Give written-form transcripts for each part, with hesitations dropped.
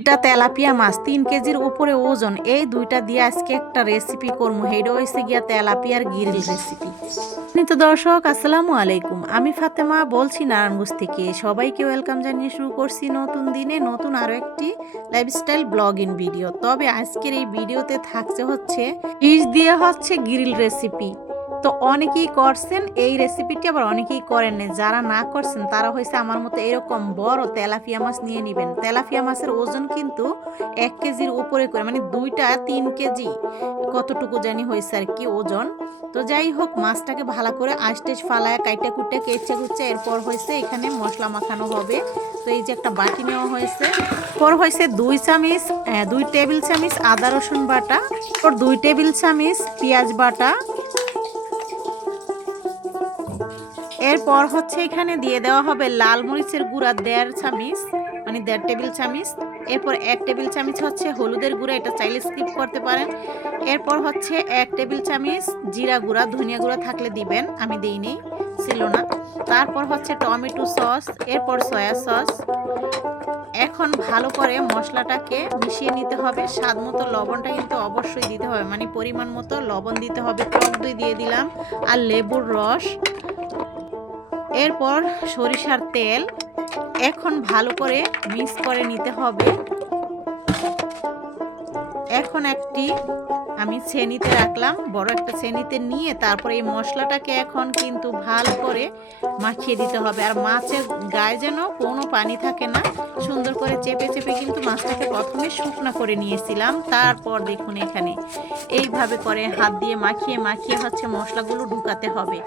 এটা তেলাপিয়া মাছ ৩ কেজির উপরে ওজন। এই দুইটা দিয়ে আজকে একটা রেসিপি করবো। সেইটা হয়েছে গিয়া তেলাপিয়ার গ্রিল রেসিপি। তো দর্শক আসসালামু আলাইকুম, আমি ফাতেমা বলছি নারায়ণগঞ্জ থেকে। সবাইকে ওয়েলকাম জানিয়ে শুরু করছি নতুন দিনে নতুন আরও একটি লাইফস্টাইল ব্লগিং ভিডিও। তবে আজকের এই ভিডিওতে থাকছে হচ্ছে ফিশ দিয়ে গ্রিল রেসিপি। তো অনেকেই করছেন এই রেসিপিটি, আবার অনেকেই করেন না। যারা না করছেন তারা হয়েছে আমার মতো এরকম বড় তেলাপিয়া মাছ নিয়ে নেবেন। তেলাপিয়া মাছের ওজন কিন্তু 1 কেজির উপরে করে, মানে দুইটা 3 কেজি কতটুকু জানি হয়েছে আর কি ওজন। তো যাই হোক, মাছটাকে ভালো করে আস্টেজ ফালায় কাইটা কুটে কেচে কুচে এরপর হয়েছে এখানে মশলা মাখানো হবে। তো এই যে একটা বাটি নেওয়া হয়েছে, পর হয়েছে 2 টেবিল চামচ আদা রসুন বাটা, পর 2 টেবিল চামচ পেঁয়াজ বাটা। এরপর হচ্ছে এখানে দিয়ে দেওয়া হবে লাল মরিচের গুঁড়া 1.5 চামচ, মানে 1.5 টেবিল চামচ। এরপর 1 টেবিল চামচ হচ্ছে হলুদের গুঁড়া, এটা চাইলে স্কিপ করতে পারেন। এরপর হচ্ছে 1 টেবিল চামচ জিরা গুঁড়া, ধনিয়া গুঁড়া থাকলে দিবেন, আমি দিইনি, ছিল না। তারপর হচ্ছে টমেটো সস, এরপর সয়া সস। এখন ভালো করে মশলাটাকে মিশিয়ে নিতে হবে। স্বাদ মতো লবণটা কিন্তু অবশ্যই দিতে হবে, মানে পরিমাণ মতো লবণ দিতে হবে। টক দই দিয়ে দিলাম আর লেবুর রস, এরপর সরিষার তেল। এখন ভালো করে মিক্স করে নিতে হবে। এখন আমি ছেনিতে রাখলাম, বড় একটা ছেনিতে নিয়ে তারপরে এই মশলাটাকে এখন কিন্তু ভালো করে মাখিয়ে দিতে হবে। আর মাছের গায়ে যেন কোনো পানি থাকে না, সুন্দর করে চেপে চেপে কিন্তু মাছটাকে প্রথমে শুকনা করে নিয়েছিলাম। তারপর দেখুন এখানে এইভাবে করে হাত দিয়ে মাখিয়ে মাখিয়ে মশলাগুলো ঢুকাতে হবে।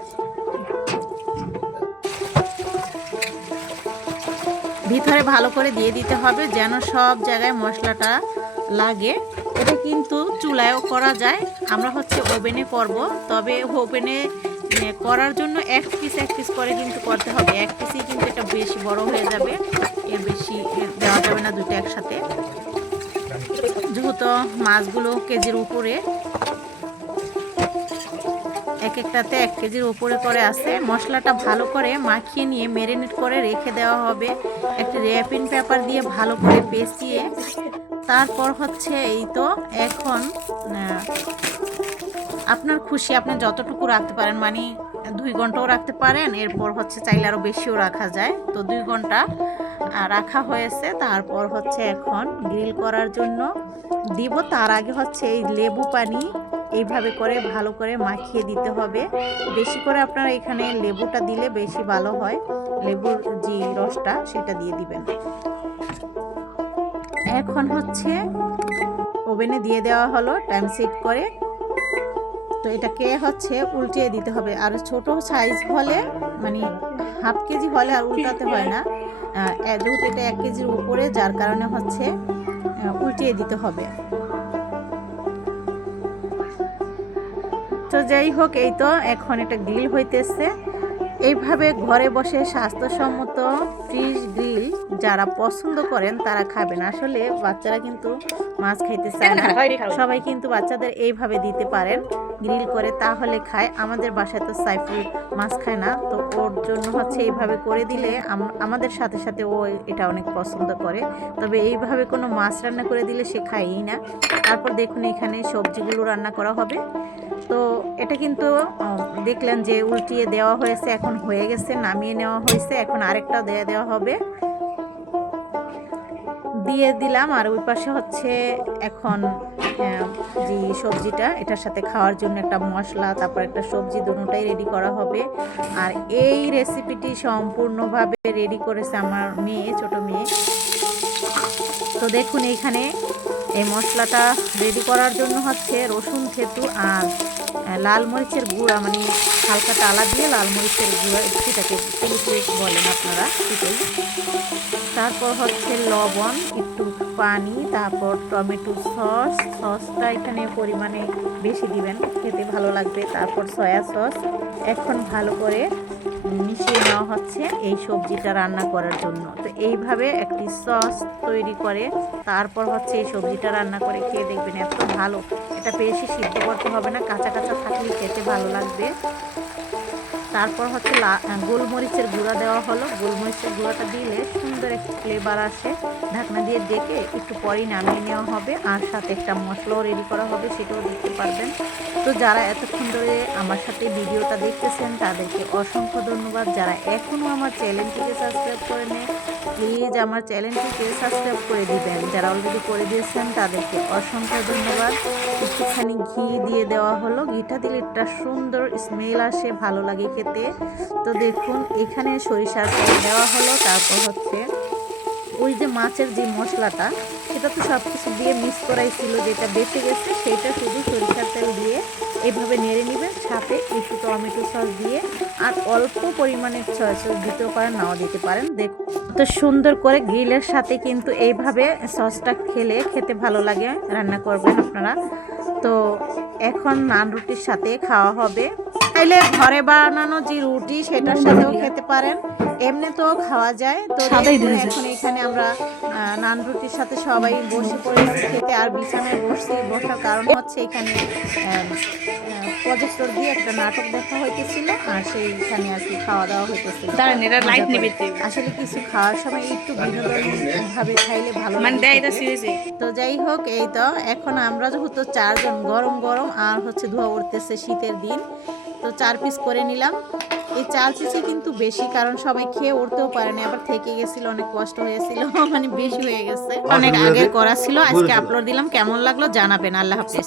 ভিতরে ভালো করে দিয়ে দিতে হবে যেন সব জায়গায় মশলাটা লাগে। এটা কিন্তু চুলায়ও করা যায়, আমরা ওভেনে করব। তবে ওভেনে করার জন্য এক পিস করে কিন্তু করতে হবে। এক পিসই কিন্তু এটা বেশি বড় হয়ে যাবে, এর বেশি দেওয়া যাবে না দুটো একসাথে, যেহেতু মাছগুলো কেজির উপরে, এক একটাতে 1 কেজির উপরে করে আছে। মশলাটা ভালো করে মাখিয়ে নিয়ে ম্যারিনেট করে রেখে দেওয়া হবে একটা র্যাপিং পেপার দিয়ে ভালো করে পেঁচিয়ে। তারপর এই তো এখন আপনার খুশি, আপনি যতটুকু রাখতে পারেন, মানে 2 ঘন্টাও রাখতে পারেন। এরপর চাইলে আরও বেশিও রাখা যায়। তো 2 ঘন্টা রাখা হয়েছে। তারপর এখন গ্রিল করার জন্য দিব। তার আগে এই লেবু পানি এইভাবে করে ভালো করে মাখিয়ে দিতে হবে। বেশি করে আপনারা এখানে লেবুটা দিলে বেশি ভালো হয়, লেবুর যে রসটা সেটা দিয়ে দিবেন। এখন ওভেনে দিয়ে দেওয়া হলো টাইম সেট করে। তো এটাকে উল্টিয়ে দিতে হবে। আর ছোট সাইজ হলে, মানে হাফ কেজি হলে আর উল্টাতে হয় না, যেহেতু এটা 1 কেজির উপরে, যার কারণে উল্টিয়ে দিতে হবে। তো যাই হোক, এই তো এখন এটা গ্রিল হইতেছে। এইভাবে ঘরে বসে স্বাস্থ্যসম্মত ফিশ গ্রিল যারা পছন্দ করেন তারা খাবেন। আসলে বাচ্চারা কিন্তু মাছ খাইতে চায় না, সবাই কিন্তু বাচ্চাদের এইভাবে দিতে পারেন গ্রিল করে, তাহলে খায়। আমাদের বাসায় তো সাইফুল মাছ খায় না, তো ওর জন্য এইভাবে করে দিলে আমাদের সাথে সাথে ও এটা অনেক পছন্দ করে। তবে এইভাবে কোনো মাছ রান্না করে দিলে সে খায়ই না। তারপর দেখুন এখানে সবজিগুলো রান্না করা হবে। তো এটা কিন্তু দেখলেন যে উল্টিয়ে দেওয়া হয়েছে, এখন হয়ে গেছে, নামিয়ে নেওয়া হয়েছে। এখন আরেকটা দেওয়া হবে, দিয়ে দিলাম। আর ওই পাশে এখন যে সবজিটা, এটার সাথে খাওয়ার জন্য একটা মশলা, তারপর একটা সবজি, দুটোটাই রেডি করা হবে। আর এই রেসিপিটি সম্পূর্ণভাবে রেডি করেছে আমার মেয়ে, ছোট মেয়ে। তো দেখুন এইখানে এই মশলাটা রেডি করার জন্য রসুন থেতু আর লাল মরিচের গুঁড়া, মানে হালকা টালা দিয়ে লাল মরিচের গুঁড়া, সেটাকে বলেন আপনারা, সেটাই। তারপর লবণ, একটু পানি, তারপর টমেটো সসটা এখানে পরিমাণে বেশি দিবেন, খেতে ভালো লাগবে। তারপর সয়া সস। এখন ভালো করে মিশিয়ে নেওয়া এই সবজিটা রান্না করার জন্য। তো এইভাবে একটি সস তৈরি করে তারপর এই সবজিটা রান্না করে খেয়ে দেখবেন, এত ভালো। এটা বেশি সিদ্ধ করতে হবে না, কাঁচা কাঁচা থাকলে খেতে ভালো লাগবে। তারপর হচ্ছে গোলমরিচের গুঁড়া দেওয়া হলো। গোলমরিচের গুঁড়াটা দিলে সুন্দর একটা ফ্লেভার আসে। ঢাকনা দিয়ে ডেকে একটু পরেই নামিয়ে নেওয়া হবে, আর সাথে একটা মশলাও রেডি করা হবে, সেটাও দেখতে পারবেন। তো যারা এতক্ষণ ধরে আমার সাথে ভিডিওটা দেখতেছেন তাদেরকে অসংখ্য ধন্যবাদ। যারা এখনও আমার চ্যানেলটিকে সাবস্ক্রাইব করে নেয় প্লিজ আমার চ্যানেলটিকে সাবস্ক্রাইব করে দিবেন। যারা অলরেডি করে দিয়েছেন তাদেরকে অসংখ্য ধন্যবাদ। একটুখানি ঘি দিয়ে দেওয়া হলো, ঘিটা দিলে একটা সুন্দর স্মেল আসে, ভালো লাগে খেতে। তো দেখুন এখানে সরিষার তেল দেওয়া হলো, তারপর হচ্ছে ওই যে মাছের যে মশলাটা সেটা তো সব কিছু দিয়ে মিক্স করাই ছিল, যেটা বেঁচে গেছে সেটা শুধু সরিষার তেল দিয়ে এভাবে নেড়ে নেবেন, সাথে একটু টমেটো সস দিয়ে আর অল্প পরিমাণে সয়া সস দিতেও পারেন, নাও দিতে পারেন। দেখুন তো সুন্দর করে গ্রিলের সাথে কিন্তু এইভাবে সসটা খেতে ভালো লাগে, রান্না করবেন আপনারা। তো এখন নান রুটির সাথে খাওয়া হবে। চাইলে ঘরে বানানো যে রুটি সেটার সাথেও খেতে পারেন, এমনি তো খাওয়া যায়। তো এখন এখানে আমরা নান রুটির সাথে সবাই বসে পড়েছি খেতে, আর বিছানায় বসার কারণ হচ্ছে এখানে প্রজেক্টর দিয়ে একটা নাটক দেখা হইতেছিল, আর সেইখানে আর কি খাওয়া দাওয়া হইতেছিল। আসলে কিছু খাওয়ার সময় একটু বিনোদন ভাবে খাইলে ভালো লাগে। তো যাই হোক, এই তো এখন আমরা যেহেতু 4 জন, গরম গরম আর হচ্ছে ধোয়া উঠতেছে, শীতের দিন, তো 4 পিস করে নিলাম। এই 4 পিসই কিন্তু বেশি, কারণ সবাই খেয়ে উঠতেও পারেনি, আবার থেকে গেছিল, অনেক কষ্ট হয়েছিল, মানে বেশি হয়ে গেছে। অনেক আগে করা ছিল, আজকে আপলোড দিলাম। কেমন লাগলো জানাবেন। আল্লাহ হাফেজ।